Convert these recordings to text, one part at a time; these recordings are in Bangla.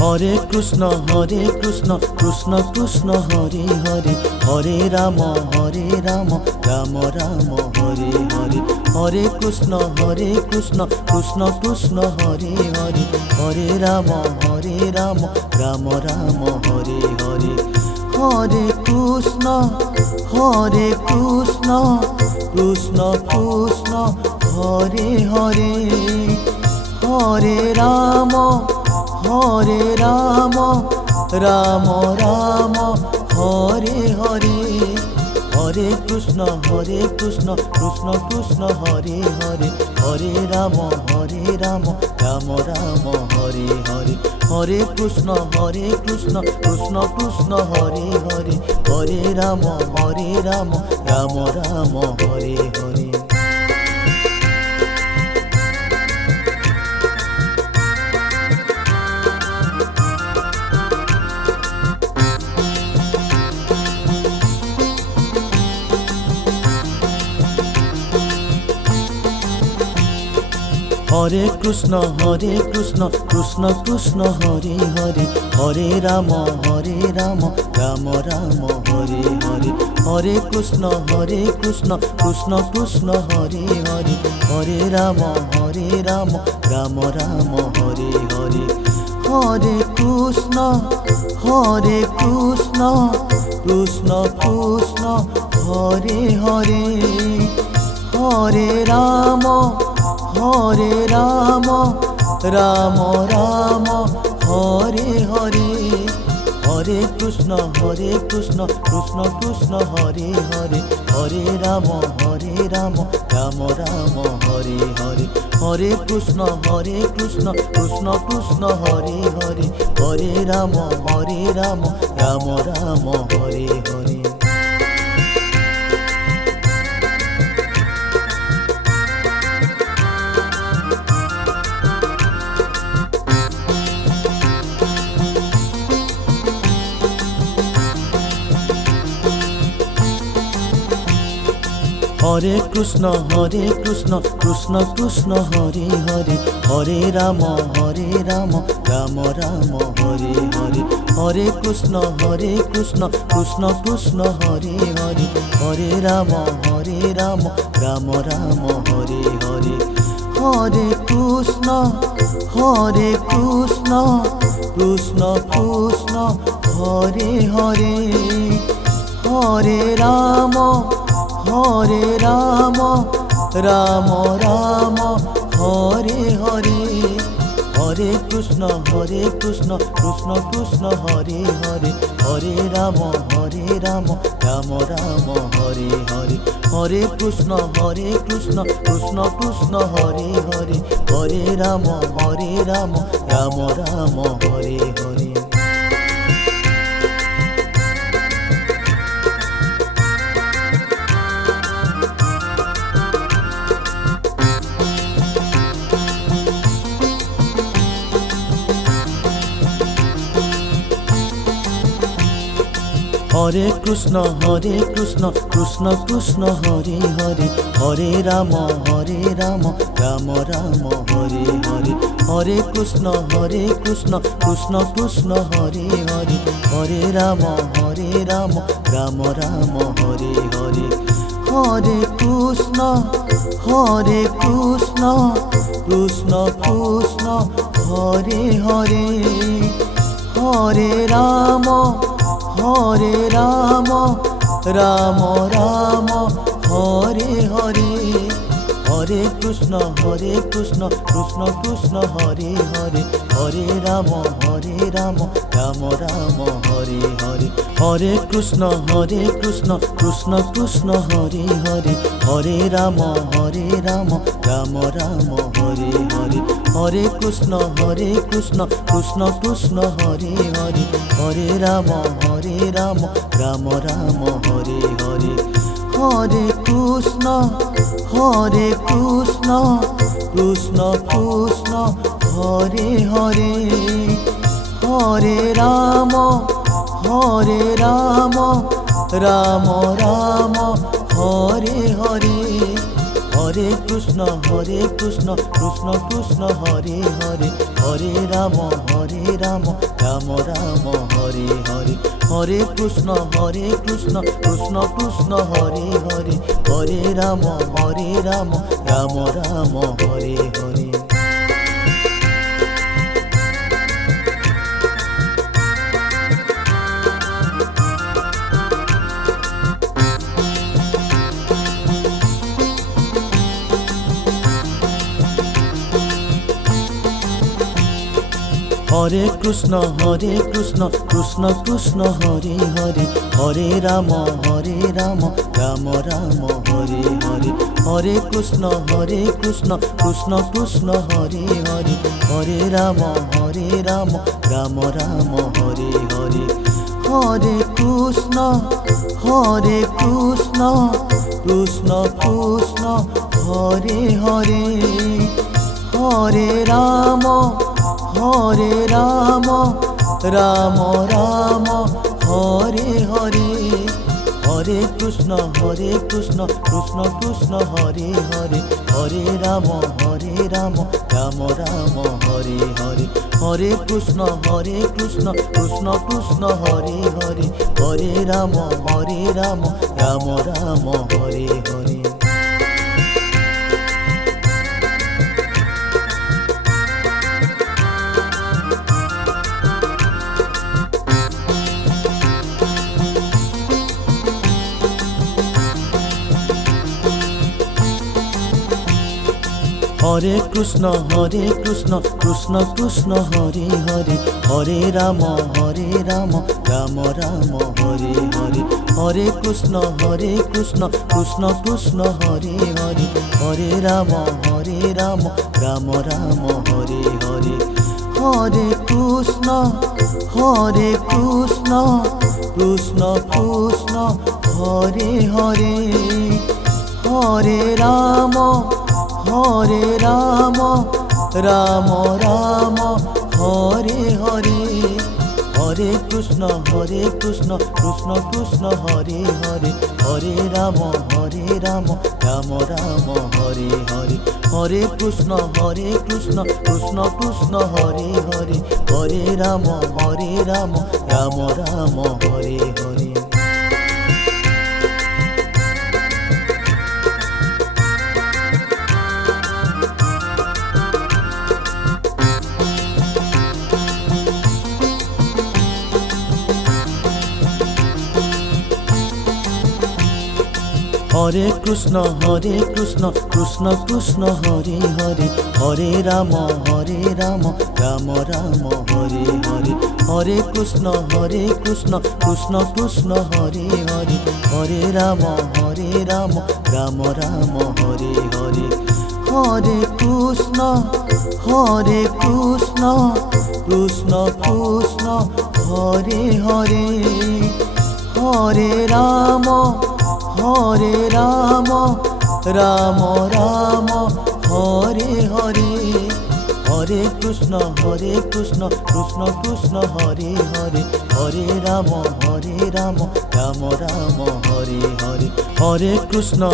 हरे कृष्ण कृष्ण कृष्ण हरे हरे, हरे राम राम राम हरे हरे। हरे कृष्ण कृष्ण कृष्ण हरे हरे, हरे राम राम राम हरे हरे। हरे कृष्ण कृष्ण कृष्ण हरे हरे, हरे राम राम राम हरे हरे। हरे कृष्ण कृष्ण कृष्ण हरे हरे, हरे राम राम राम हरे हरे। हरे कृष्ण कृष्ण कृष्ण हरे हरे, हरे राम राम राम हरे हरे। हरे कृष्ण कृष्ण कृष्ण हरे हरे, हरे राम राम राम हरे हरे। हरे कृष्ण कृष्ण कृष्ण हरे हरे, हरे राम राम हरे हरे। हरे कृष्ण कृष्ण कृष्ण हरे हरे, हरे राम राम राम हरे हरे। हरे कृष्ण कृष्ण कृष्ण हरे हरे, हरे राम राम हरे हरे। हरे कृष्ण कृष्ण कृष्ण हरे हरे, हरे राम राम हरे हरे। हरे कृष्ण कृष्ण कृष्ण हरे हरे, हरे राम राम राम हरे हरे। हरे कृष्ण कृष्ण कृष्ण हरे हरे, हरे राम राम हरे हरे। हरे कृष्ण कृष्ण कृष्ण हरे हरे, हरे राम राम हरे हरे। हरे कृष्ण कृष्ण कृष्ण हरे हरे, हरे राम राम हरे हरे। हरे कृष्ण कृष्ण कृष्ण हरे हरे, हरे राम राम हरे हरे। हरे कृष्ण कृष्ण कृष्ण हरे हरे, हरे राम राम हरे हरे। हरे कृष्ण कृष्ण कृष्ण हरे हरे, हरे राम राम हरे हरे। हरे कृष्ण कृष्ण हरे हरे, हरे राम राम हरे हरे। हरे कृष्ण कृष्ण कृष्ण हरे हरे, हरे राम राम हरे हरे। हरे कृष्ण कृष्ण कृष्ण हरे हरे, हरे राम राम हरे हरे। हरे कृष्ण कृष्ण कृष्ण हरे हरे, हरे राम राम हरे हरे। हरे कृष्ण कृष्ण हरे हरे, हरे राम राम हरे हरे। हरे कृष्ण कृष्ण कृष्ण हरे हरे, হরে রাম রাম রাম হরে হরে। হরে কৃষ্ণ কৃষ্ণ কৃষ্ণ হরে হরে। হরে রাম রাম রাম হরে হরে। হরে কৃষ্ণ কৃষ্ণ কৃষ্ণ হরে হরে। হরে রাম রাম রাম হরে হরে। হরে কৃষ্ণ কৃষ্ণ কৃষ্ণ হরে হরে। হরে রাম রাম রাম হরে হরে। হরে কৃষ্ণ কৃষ্ণ কৃষ্ণ হরে হরে। হরে রাম রাম রাম হরে হরে। হরে কৃষ্ণ কৃষ্ণ কৃষ্ণ হরে হরে। হরে রাম রাম রাম হরে হরে। হরে কৃষ্ণ কৃষ্ণ কৃষ্ণ হরে হরে। হরে রাম রাম রাম হরে হরে। হরে কৃষ্ণ কৃষ্ণ কৃষ্ণ হরে হরে। হরে রাম রাম রাম হরে হরে। হরে কৃষ্ণ কৃষ্ণ কৃষ্ণ হরে হরে। হরে রাম রাম হরে হরে। হরে কৃষ্ণ কৃষ্ণ কৃষ্ণ হরে হরে। হরে রাম রাম রাম হরে হরে। হরে কৃষ্ণ কৃষ্ণ কৃষ্ণ হরে হরে। হরে রাম রাম রাম হরে হরে। হরে কৃষ্ণ কৃষ্ণ কৃষ্ণ হরে হরে। হরে রাম রাম হরে হরে। হরে কৃষ্ণ কৃষ্ণ কৃষ্ণ হরে হরে। হরে রাম রাম রাম হরে হরে। হরে কৃষ্ণ কৃষ্ণ কৃষ্ণ হরে হরে। হরে রাম রাম হরে হরে। হরে কৃষ্ণ কৃষ্ণ কৃষ্ণ হরে হরে। হরে রাম রাম রাম হরে হরে। হরে কৃষ্ণ কৃষ্ণ কৃষ্ণ হরে হরে। হরে রাম রাম রাম হরে হরে। হরে কৃষ্ণ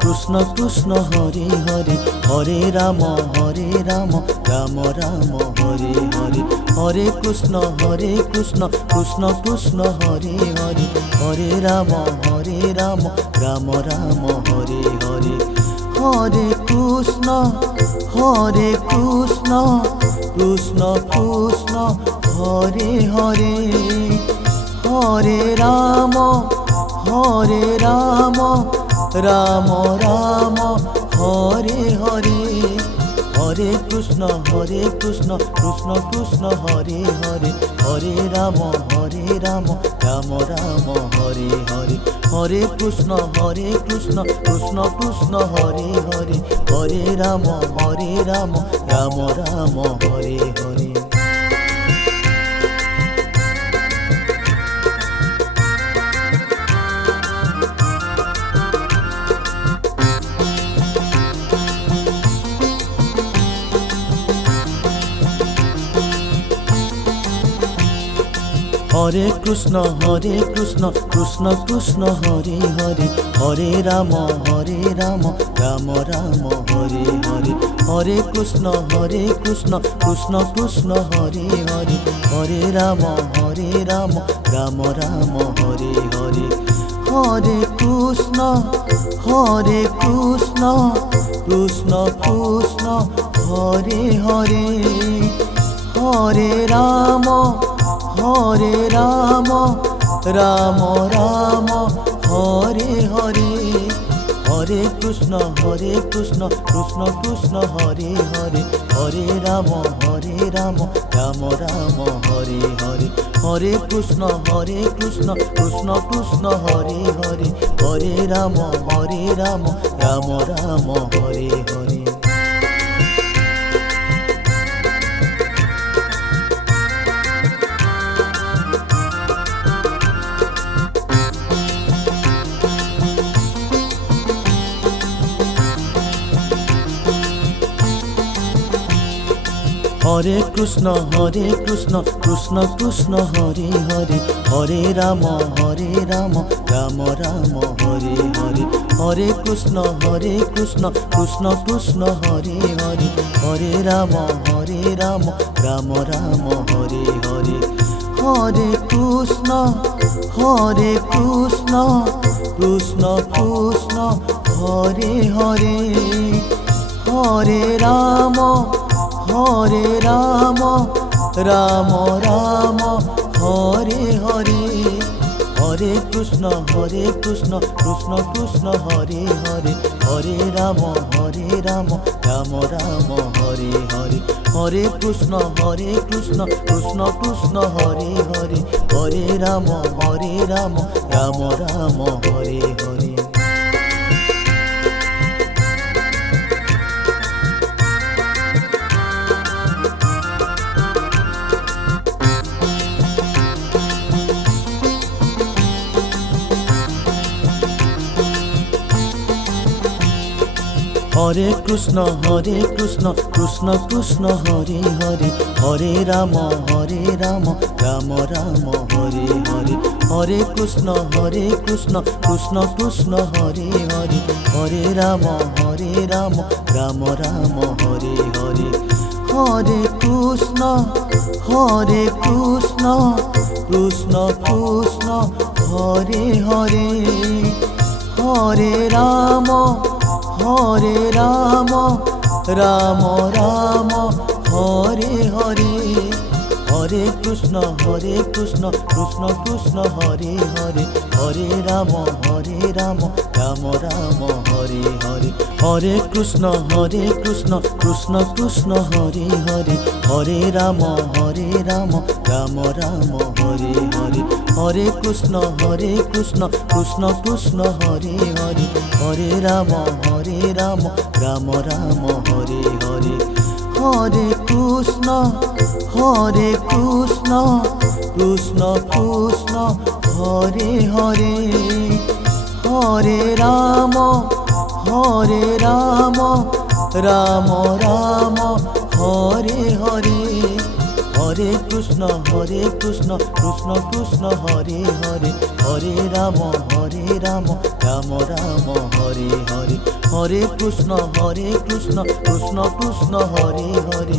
কৃষ্ণ কৃষ্ণ হরে হরে। হরে রাম রাম রাম হরে হরে। হরে কৃষ্ণ কৃষ্ণ কৃষ্ণ হরে হরে। হরে রাম রাম হরে হরে। হরে কৃষ্ণ কৃষ্ণ কৃষ্ণ হরে হরে। হরে রাম রাম রাম হরে হরে। হরে কৃষ্ণ কৃষ্ণ কৃষ্ণ হরে হরে। হরে রাম রাম রাম হরে হরে। হরে কৃষ্ণ কৃষ্ণ কৃষ্ণ হরে হরে। হরে রাম রাম হরে হরে। হরে কৃষ্ণ কৃষ্ণ কৃষ্ণ হরে হরে। হরে রাম রাম রাম হরে হরে। হরে কৃষ্ণ কৃষ্ণ কৃষ্ণ হরে হরে, হরে রাম রাম রাম হরে হরে। হরে কৃষ্ণ কৃষ্ণ কৃষ্ণ হরে হরে, হরে রাম রাম রাম হরে হরে। হরে কৃষ্ণ কৃষ্ণ কৃষ্ণ হরে হরে, হরে রাম রাম রাম হরে হরে। হরে কৃষ্ণ কৃষ্ণ কৃষ্ণ হরে হরে, হরে রাম রাম রাম হরে হরে। হরে কৃষ্ণ কৃষ্ণ কৃষ্ণ হরে হরে, হরে রাম রাম রাম হরে হরে। হরে কৃষ্ণ কৃষ্ণ কৃষ্ণ হরে হরে, হরে রাম রাম রাম হরে হরে। হরে কৃষ্ণ কৃষ্ণ কৃষ্ণ হরে হরে, হরে রাম রাম রাম হরে হরে। হরে কৃষ্ণ কৃষ্ণ কৃষ্ণ হরে হরে, হরে রাম রাম রাম হরে হরে। হরে কৃষ্ণ কৃষ্ণ কৃষ্ণ হরে হরে, হরে রাম রাম রাম হরে হরে। হরে কৃষ্ণ কৃষ্ণ কৃষ্ণ হরে হরে, হরে রাম রাম রাম হরে হরে। হরে কৃষ্ণ কৃষ্ণ কৃষ্ণ হরে হরে, হরে রাম রাম রাম হরে হরে। হরে কৃষ্ণ কৃষ্ণ কৃষ্ণ হরে হরে, হরে রাম রাম রাম হরে হরে। হরে কৃষ্ণ কৃষ্ণ কৃষ্ণ হরে হরে, হরে রাম রাম রাম হরে হরে। হরে কৃষ্ণ কৃষ্ণ কৃষ্ণ হরে হরে, হরে রাম রাম রাম হরে হরে। হরে কৃষ্ণ কৃষ্ণ কৃষ্ণ হরে হরে, হরে রাম রাম রাম হরে হরে। হরে কৃষ্ণ কৃষ্ণ কৃষ্ণ হরে হরে, হরে রাম রাম রাম হরে হরে। হরে কৃষ্ণ কৃষ্ণ কৃষ্ণ হরে হরে, হরে রাম রাম রাম হরে হরে। হরে কৃষ্ণ কৃষ্ণ কৃষ্ণ হরে হরে,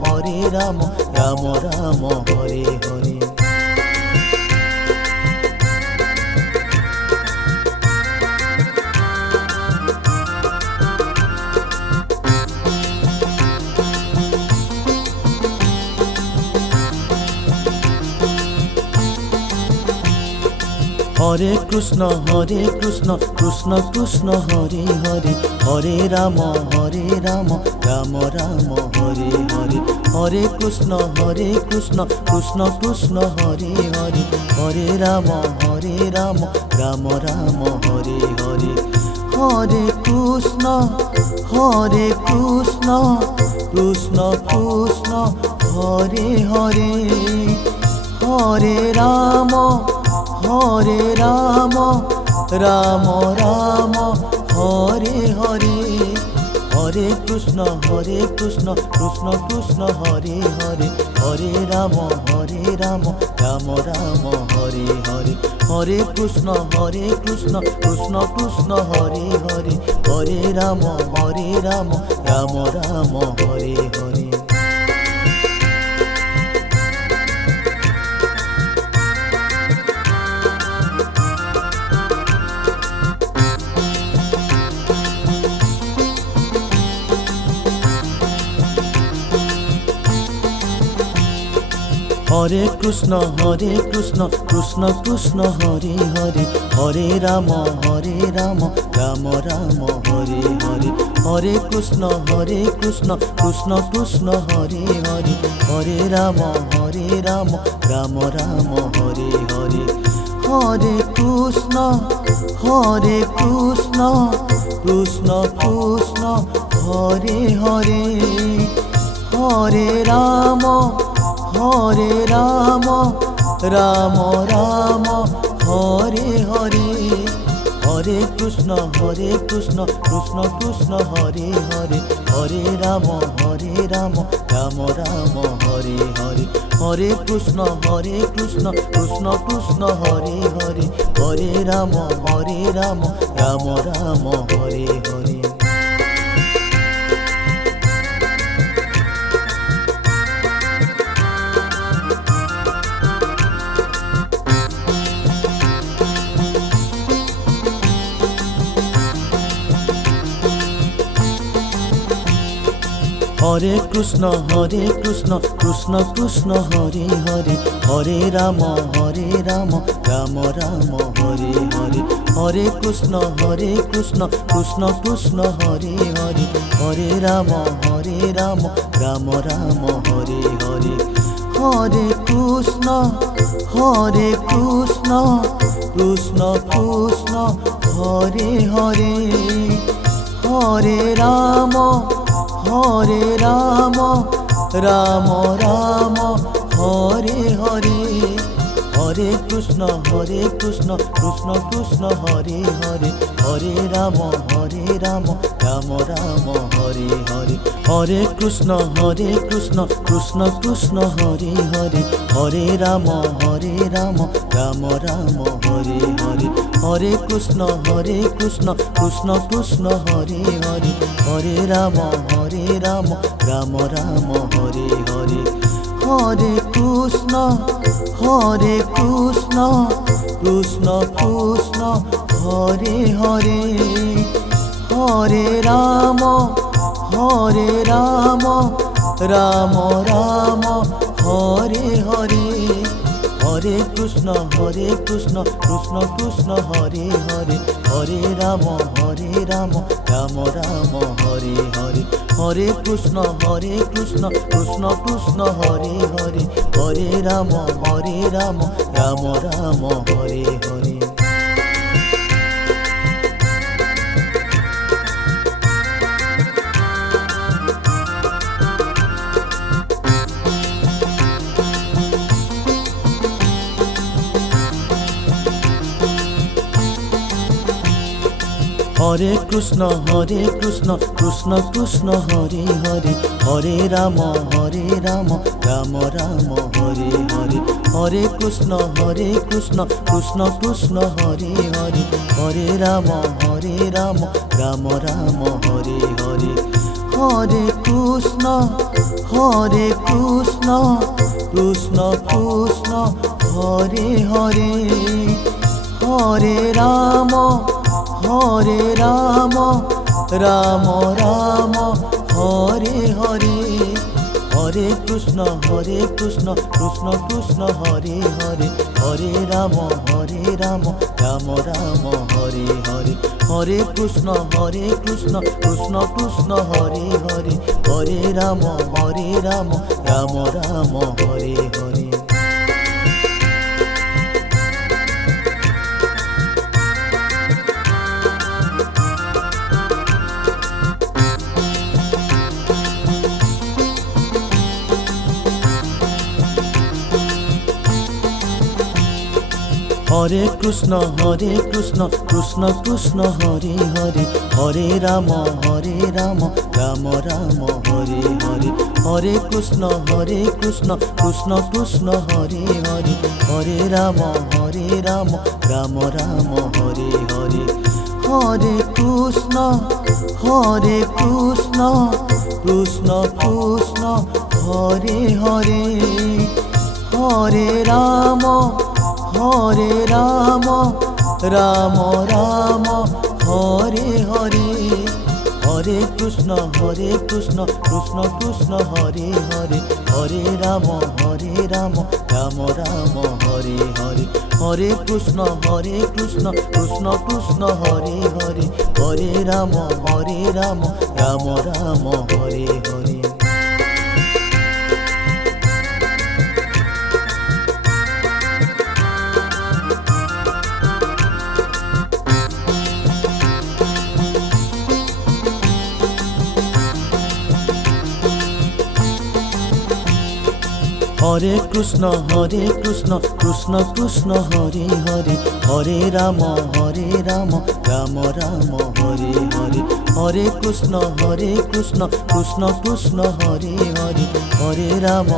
হরে রাম রাম রাম হরে হরে। হরে কৃষ্ণ কৃষ্ণ কৃষ্ণ হরে হরে, হরে রাম রাম রাম হরে হরে। হরে কৃষ্ণ কৃষ্ণ কৃষ্ণ হরে হরে, হরে রাম রাম রাম হরে হরে। হরে কৃষ্ণ কৃষ্ণ কৃষ্ণ হরে হরে, হরে রাম রাম রাম হরে হরে। কৃষ্ণ কৃষ্ণ কৃষ্ণ হরে হরে, হরে রাম রাম রাম হরে হরে। হরে কৃষ্ণ কৃষ্ণ কৃষ্ণ হরে হরে, হরে রাম রাম রাম হরে হরে। হরে কৃষ্ণ কৃষ্ণ কৃষ্ণ হরে হরে, হরে রাম রাম রাম হরে হরে। হরে কৃষ্ণ কৃষ্ণ কৃষ্ণ হরে হরে, হরে রাম রাম রাম হরে হরে। হরে কৃষ্ণ কৃষ্ণ কৃষ্ণ হরে হরে, হরে রাম রাম রাম হরে হরে। হরে কৃষ্ণ কৃষ্ণ কৃষ্ণ হরে হরে, হরে রাম রাম রাম হরে হরে। হরে কৃষ্ণ কৃষ্ণ কৃষ্ণ হরে হরে, হরে রাম রাম রাম হরে হরে। হরে কৃষ্ণ কৃষ্ণ কৃষ্ণ হরে হরে, হরে রাম রাম রাম হরে হরে। হরে কৃষ্ণ কৃষ্ণ কৃষ্ণ হরে হরে, হরে রাম রাম রাম হরে হরে। হরে কৃষ্ণ কৃষ্ণ কৃষ্ণ হরে হরে, হরে রাম রাম রাম হরে হরে। হরে কৃষ্ণ কৃষ্ণ কৃষ্ণ হরে হরে, হরে রাম রাম রাম হরে হরে। হরে কৃষ্ণ কৃষ্ণ কৃষ্ণ হরে হরে, হরে রাম রাম রাম হরে হরে। হরে কৃষ্ণ কৃষ্ণ কৃষ্ণ হরে হরে, হরে রাম রাম রাম হরে হরে। হরে কৃষ্ণ কৃষ্ণ কৃষ্ণ হরে হরে, হরে রাম রাম রাম হরে হরে। হরে কৃষ্ণ কৃষ্ণ কৃষ্ণ হরে হরে, হরে রাম রাম রাম হরে হরে। হরে কৃষ্ণ কৃষ্ণ কৃষ্ণ হরে হরে, হরে রাম রাম রাম হরে হরে। হরে কৃষ্ণ কৃষ্ণ কৃষ্ণ হরে হরে, হরে রাম রাম রাম হরে হরে। হরে কৃষ্ণ কৃষ্ণ কৃষ্ণ হরে হরে, হরে রাম রাম রাম হরে হরে। হরে কৃষ্ণ কৃষ্ণ কৃষ্ণ হরে হরে, হরে রাম রাম রাম হরে হরে। হরে কৃষ্ণ কৃষ্ণ কৃষ্ণ হরে হরে, হরে রাম রাম রাম হরে হরে। হরে কৃষ্ণ কৃষ্ণ কৃষ্ণ হরে হরে, হরে রাম রাম রাম হরে হরে। হরে কৃষ্ণ কৃষ্ণ কৃষ্ণ হরে হরে, হরে রাম রাম রাম হরে হরে। হরে কৃষ্ণ কৃষ্ণ কৃষ্ণ হরে হরে, হরে রাম রাম রাম হরে হরে। হরে কৃষ্ণ কৃষ্ণ কৃষ্ণ হরে হরে, হরে রাম রাম রাম হরে হরে। হরে কৃষ্ণ কৃষ্ণ কৃষ্ণ হরে হরে, হরে রাম রাম রাম হরে হরে। হরে কৃষ্ণ কৃষ্ণ কৃষ্ণ হরে হরে, হরে রাম রাম রাম হরে হরে। হরে কৃষ্ণ কৃষ্ণ কৃষ্ণ হরে হরে, হরে রাম রাম রাম হরে হরে। হরে কৃষ্ণ কৃষ্ণ কৃষ্ণ হরে হরে, হরে রাম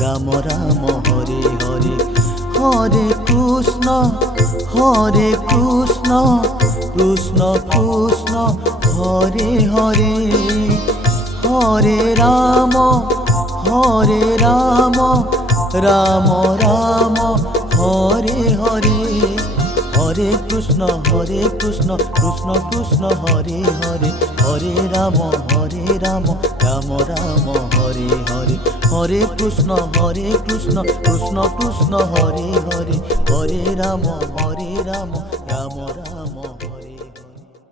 রাম রাম হরে হরে। হরে কৃষ্ণ কৃষ্ণ কৃষ্ণ হরে হরে, হরে রাম রাম রাম হরে হরে। হরে কৃষ্ণ কৃষ্ণ কৃষ্ণ হরে হরে, হরে রাম রাম রাম হরে হরে। হরে কৃষ্ণ কৃষ্ণ কৃষ্ণ হরে হরে, হরে রাম রাম রাম হরে।